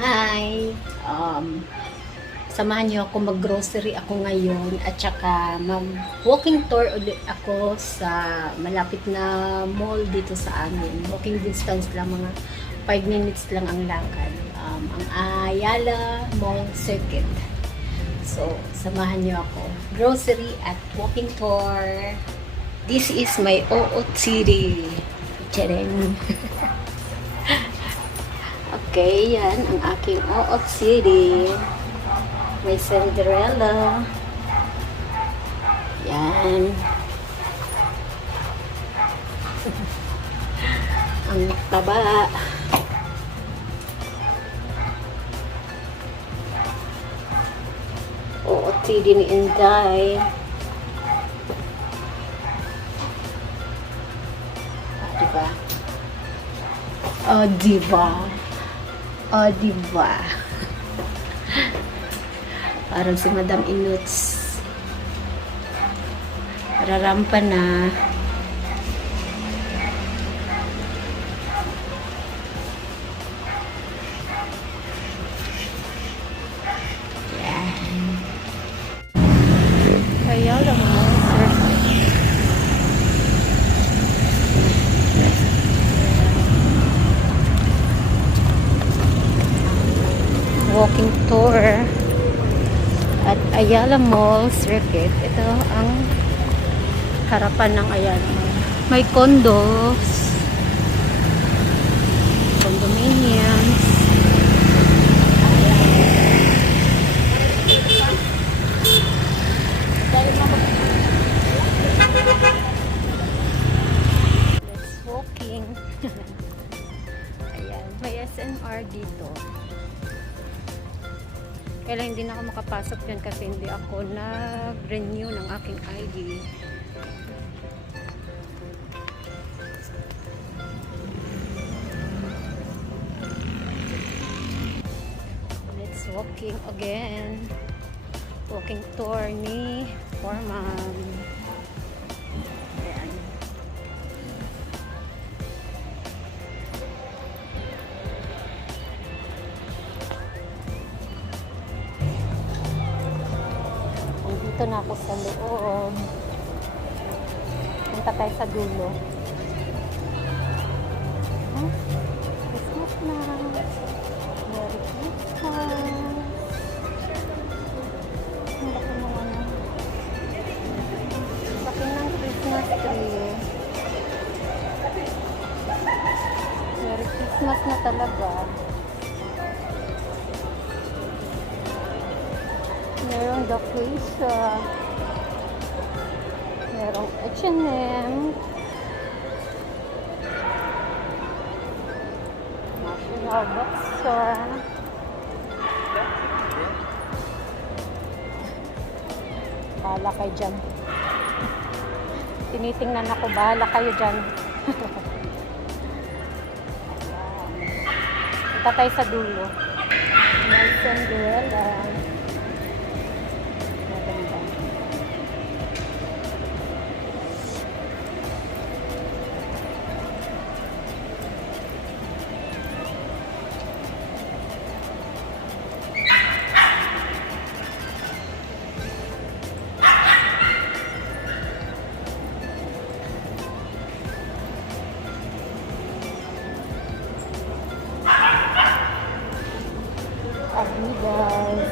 Hi! Samahan niyo ako mag-grocery ako ngayon at saka mag-walking tour ulit ako sa malapit na mall dito sa amin. Walking distance lang, mga 5 minutes lang ang lakad. Ang Ayala Mall Circuit. So, samahan niyo ako. Grocery at walking tour. This is my OOTD. Tcharing! Okay, yan ang aking OOTD. May Cinderella. Yan. Ang taba. OOTD ni Inday. Diba? Oh, diba? Oh, diba? Parang si Madam Inuts. Rarampa na. Yan. Kaya lang mo. Walking tour at Ayala Mall Circuit. Ito ang harapan ng Ayala Mall. May condos, condominiums. Let's walking. Ayan, may SNR dito. Kailan hindi na ako makapasok dyan kasi hindi ako nag-renew ng aking ID. Let's walking again. Walking tour ni Foreman. Ayan. Dito na ako sa loob. Punta tayo sa dulo. Christmas na. Merry Christmas. Ang laki ng ano. Laki ng Christmas tree. Merry Christmas na talaga. Merong Daquisha. Merong H&M. National Bookstore. Bahala kayo dyan. Tinitingnan ako. Bahala kayo dyan. Punta tayo sa dulo. May Cinderella. Adidas.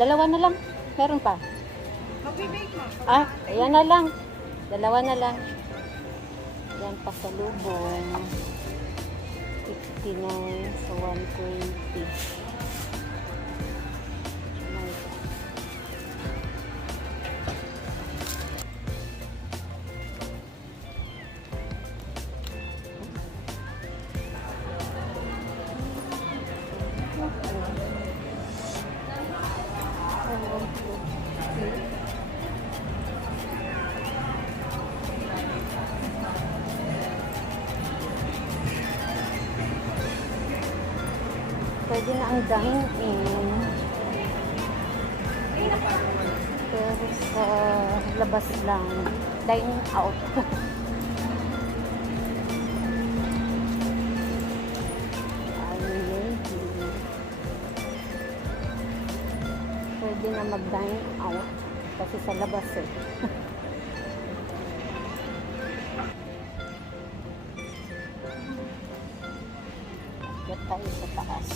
Dalawa na lang. Meron pa. Mag-bake mo. Ah, ayan na lang. Dalawa na lang. Yan pa sa lubong. 59 sa 120. Pwede na ang dine-in. Pero sa labas lang. Dine-out. Pwede na mag-dine-out. Kasi sa labas eh. Akyat tayo sa taas.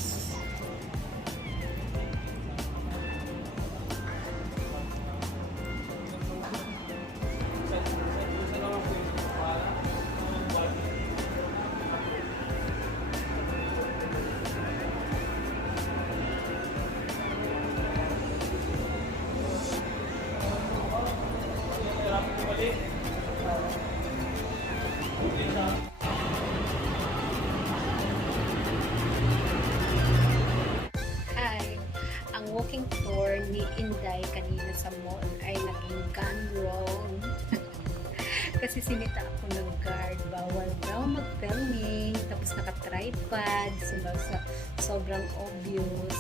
Hi! Ang walking tour ni Inday kanina sa mall ay naging gone wrong. Kasi sinita ako ng guard. Bawal daw mag-filming. Tapos naka-tripod. Sobrang obvious.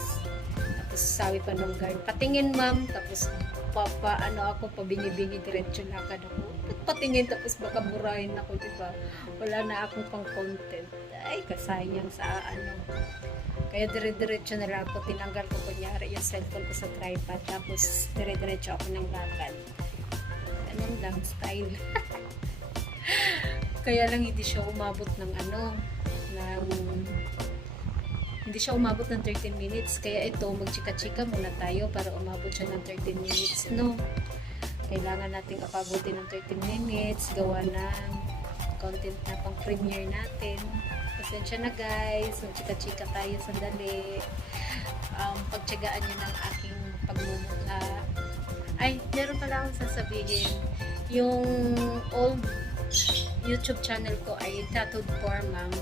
Tapos sabi pa ng guard, patingin ma'am. Tapos ako, pabingi-bingi, diretso lakad ako. Patingin, tapos baka burahin ako, diba? Wala na akong pang content. Ay, kasayang sa Kaya dire-diretso na lang ako. Tinanggal ko kunyari yung cellphone ko sa tripod. Tapos dire-diretso ako ng lakad. Ganun lang, style. Kaya lang hindi siya umabot ng hindi siya umabot ng 13 minutes. Kaya ito, magchika-chika muna tayo para umabot siya ng 13 minutes, no? Kailangan nating apabutin ng 13 minutes. Gawa ng content na pang premiere natin. Pasensya na guys. Magchika-chika tayo sandali. Pagtsagaan nyo ng aking pagmumukha. Ay, meron pala akong sasabihin. Yung old YouTube channel ko ay Tattooed for Mom.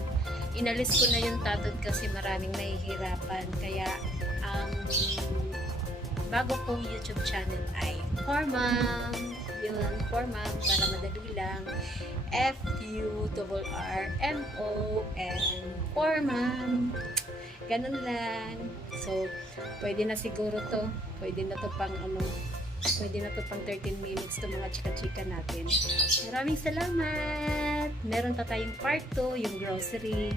Inalis ko na yung tattooed kasi maraming nahihirapan. Kaya, bago kong YouTube channel ay For Mom. Yun, For Mom, para madali lang. FURRMON. For Mom. Ganun lang. So, pwede na siguro to. Pwede na to pang 13 minutes to mga chika-chika natin. Maraming salamat! Meron pa tayong part 2, yung grocery.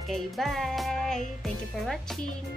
Okay, bye! Thank you for watching!